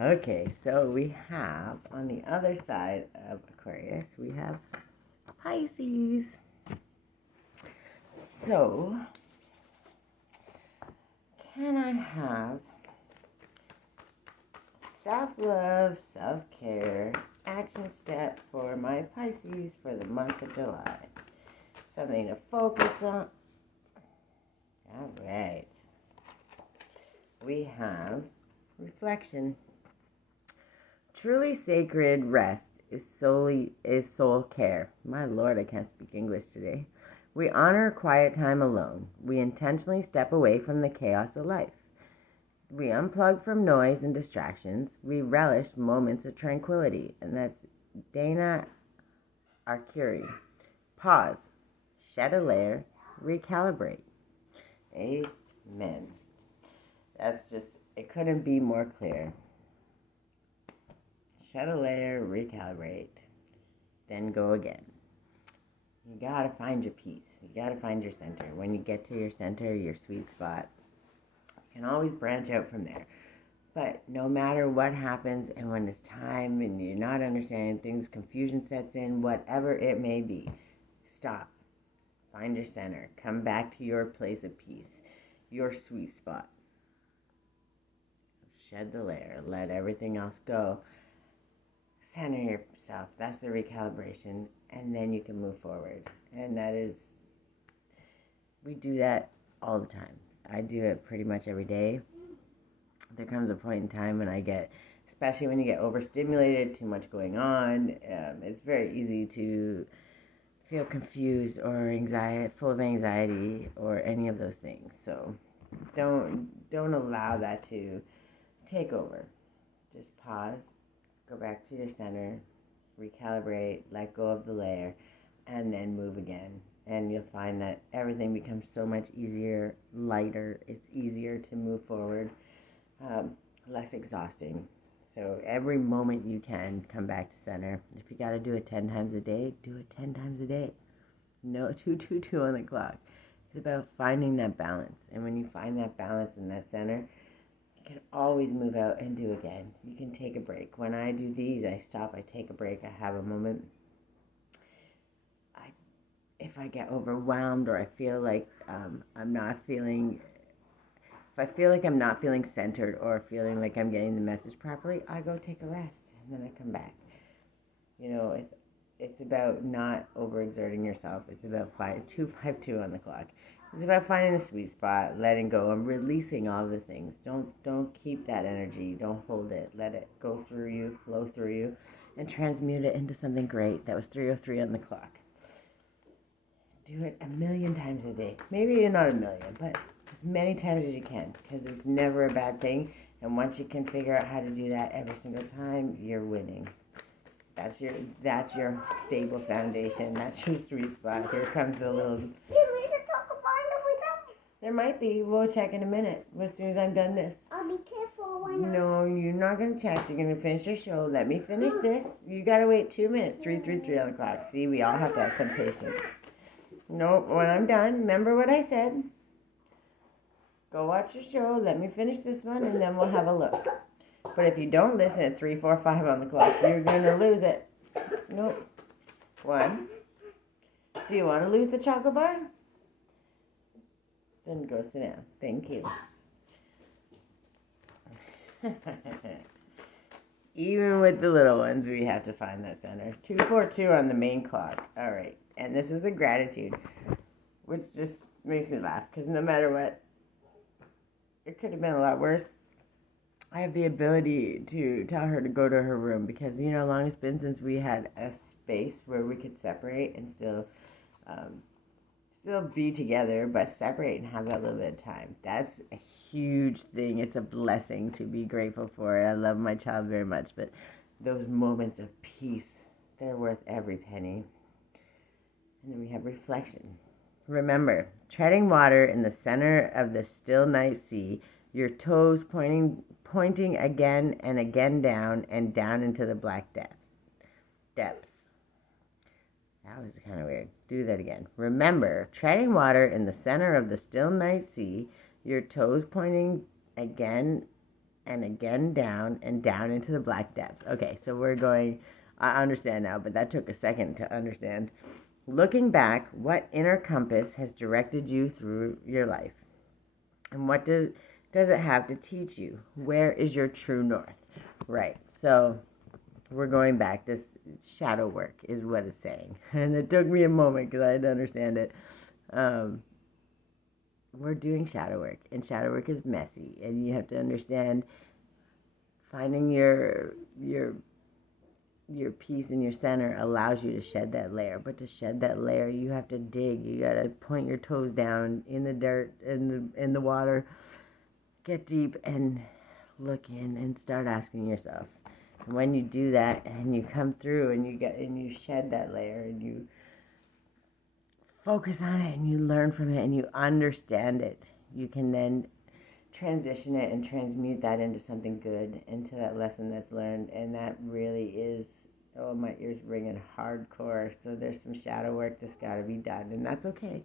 Okay, so we have on the other side of Aquarius, we have Pisces. So, can I have self-love, self-care, action step for my Pisces for the month of July? Something to focus on. All right. We have reflection. Truly sacred rest is soul care. My Lord, I can't speak English today. We honor quiet time alone. We intentionally step away from the chaos of life. We unplug from noise and distractions. We relish moments of tranquility. And that's Dana Arcuri. Pause. Shed a layer. Recalibrate. Amen. That's just, it couldn't be more clear. Shed a layer, recalibrate, then go again. You gotta find your peace. You gotta find your center. When you get to your center, your sweet spot, you can always branch out from there. But no matter what happens, and when it's time and you're not understanding things, confusion sets in, whatever it may be, stop. Find your center. Come back to your place of peace, your sweet spot. Shed the layer. Let everything else go. Center yourself. That's the recalibration. And then you can move forward. And that is, we do that all the time. I do it pretty much every day. There comes a point in time when I get, especially when you get overstimulated, too much going on, it's very easy to feel confused or full of anxiety or any of those things. So don't allow that to take over. Just pause. Go back to your center, recalibrate, let go of the layer, and then move again. And you'll find that everything becomes so much easier, lighter. It's easier to move forward, less exhausting. So every moment you can, come back to center. If you got to do it 10 times a day, do it 10 times a day. No 222 on the clock. It's about finding that balance. And when you find that balance in that center, you can always move out and do again. You can take a break. When I do these, I stop, I take a break, I have a moment. If I get overwhelmed or I feel like I'm not feeling centered or feeling like I'm getting the message properly, I go take a rest and then I come back. You know, it's about not overexerting yourself. It's about 252 on the clock. It's about finding a sweet spot, letting go, and releasing all the things. Don't keep that energy. Don't hold it. Let it go through you, flow through you, and transmute it into something great. That was 3:03 on the clock. Do it 1,000,000 times a day. Maybe not 1,000,000, but as many times as you can, because it's never a bad thing. And once you can figure out how to do that every single time, you're winning. That's your stable foundation. That's your sweet spot. Here comes the little. There might be. We'll check in a minute. As soon as I'm done this. I'll be careful when No, you're not going to check. You're going to finish your show. Let me finish this. You got to wait 2 minutes. 3:33 on the clock. See, we all have to have some patience. Nope, when I'm done, remember what I said. Go watch your show. Let me finish this one, and then we'll have a look. But if you don't listen at 3, 4, 5 on the clock, you're going to lose it. Nope. 1. Do you want to lose the chocolate bar? Then go sit down. Thank you. Even with the little ones, we have to find that center. 242 on the main clock. All right. And this is the gratitude, which just makes me laugh. Because no matter what, it could have been a lot worse. I have the ability to tell her to go to her room. Because, you know how long it's been since we had a space where we could separate and still be together, but separate and have that little bit of time. That's a huge thing. It's a blessing to be grateful for. I love my child very much, but those moments of peace, they're worth every penny. And then we have reflection. Remember, treading water in the center of the still night sea, your toes pointing again and again down and down into the black depths. That was kind of weird. Do that again. Remember, treading water in the center of the still night sea, your toes pointing again and again down and down into the black depths. Okay, so we're going, I understand now, but that took a second to understand. Looking back, what inner compass has directed you through your life? And what does it have to teach you? Where is your true north? Right, so we're going back. This shadow work is what it's saying. And it took me a moment because I had to understand it. We're doing shadow work, and shadow work is messy, and you have to understand finding your peace in your center allows you to shed that layer. But to shed that layer, you have to dig. You got to point your toes down in the dirt, in the water, get deep and look in and start asking yourself. And when you do that and you come through and you shed that layer and you focus on it and you learn from it and you understand it, you can then transition it and transmute that into something good, into that lesson that's learned. And that really is, oh, my ears ringing hardcore. So there's some shadow work that's got to be done, and that's okay.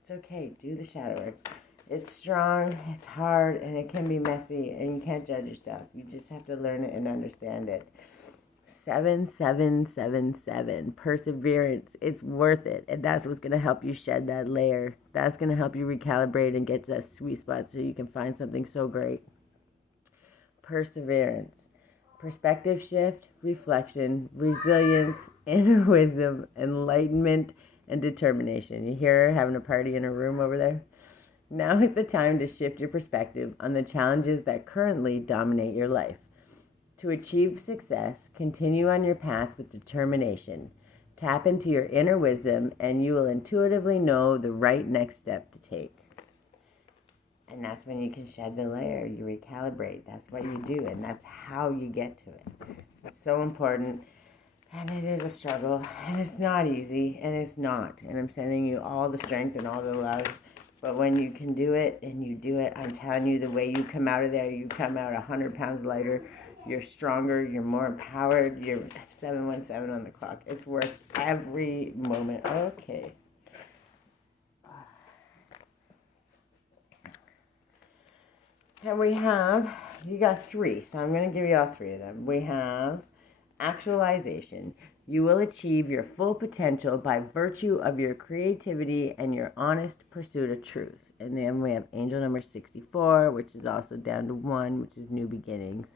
It's okay. Do the shadow work. It's strong, it's hard, and it can be messy, and you can't judge yourself. You just have to learn it and understand it. 7777, perseverance. It's worth it, and that's what's going to help you shed that layer. That's going to help you recalibrate and get to that sweet spot so you can find something so great. Perseverance. Perspective shift, reflection, resilience, inner wisdom, enlightenment, and determination. You hear her having a party in her room over there? Now is the time to shift your perspective on the challenges that currently dominate your life. To achieve success, continue on your path with determination. Tap into your inner wisdom, and you will intuitively know the right next step to take. And that's when you can shed the layer. You recalibrate. That's what you do, and that's how you get to it. It's so important, and it is a struggle, and it's not easy, and it's not. And I'm sending you all the strength and all the love. But when you can do it, and you do it, I'm telling you, the way you come out of there, you come out 100 pounds lighter. You're stronger, you're more empowered, you're 717 on the clock. It's worth every moment. Okay. And we have, you got 3, so I'm going to give you all 3 of them. We have actualization. You will achieve your full potential by virtue of your creativity and your honest pursuit of truth. And then we have angel number 64, which is also down to 1, which is new beginnings.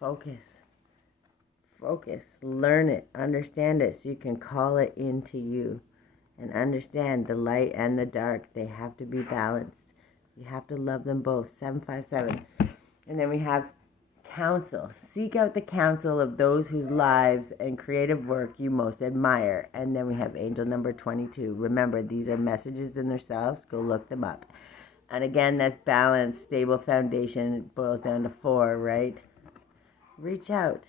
Focus, learn it, understand it, so you can call it into you. And understand the light and the dark, they have to be balanced. You have to love them both. 757. And then we have counsel. Seek out the counsel of those whose lives and creative work you most admire. And then we have angel number 22. Remember, these are messages in themselves. Go look them up. And again, that's balance, stable foundation. It boils down to 4, right? Reach out.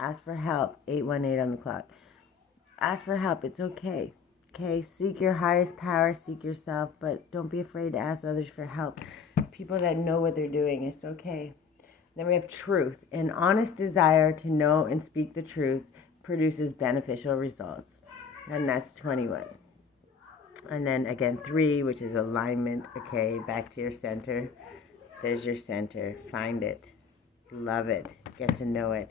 Ask for help. 818 on the clock. Ask for help. It's okay. Okay? Seek your highest power. Seek yourself. But don't be afraid to ask others for help. People that know what they're doing. It's okay. Then we have truth. An honest desire to know and speak the truth produces beneficial results. And that's 21. And then again, 3, which is alignment. Okay? Back to your center. There's your center. Find it. Love it. Get to know it.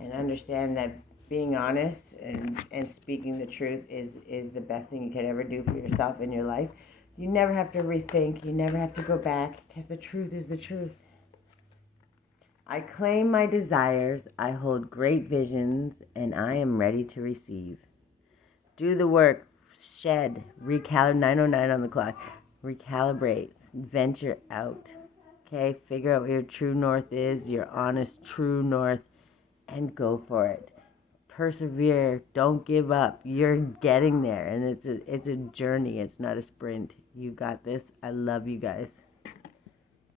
And understand that being honest and speaking the truth is the best thing you could ever do for yourself in your life. You never have to rethink. You never have to go back, because the truth is the truth. I claim my desires. I hold great visions, and I am ready to receive. Do the work. Shed. Recalibrate. 909 on the clock. Recalibrate. Venture out. Okay, figure out what your true north is, your honest true north, and go for it. Persevere. Don't give up. You're getting there, and it's a journey. It's not a sprint. You got this. I love you guys.